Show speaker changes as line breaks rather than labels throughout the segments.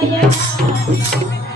Yeah.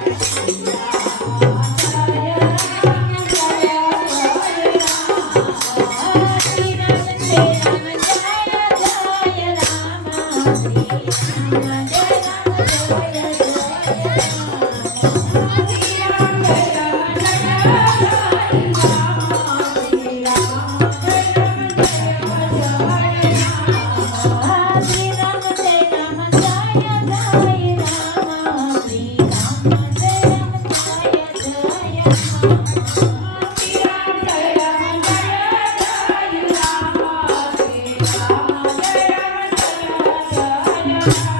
Yeah.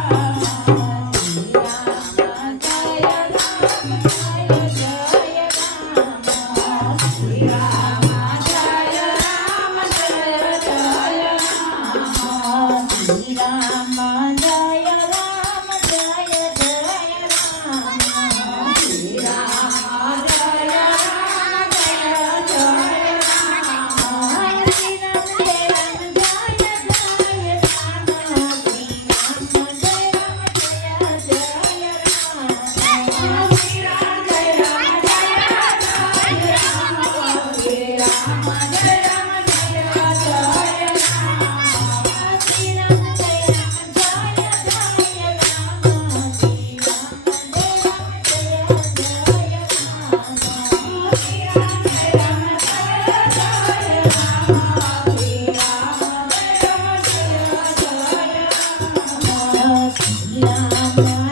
Rama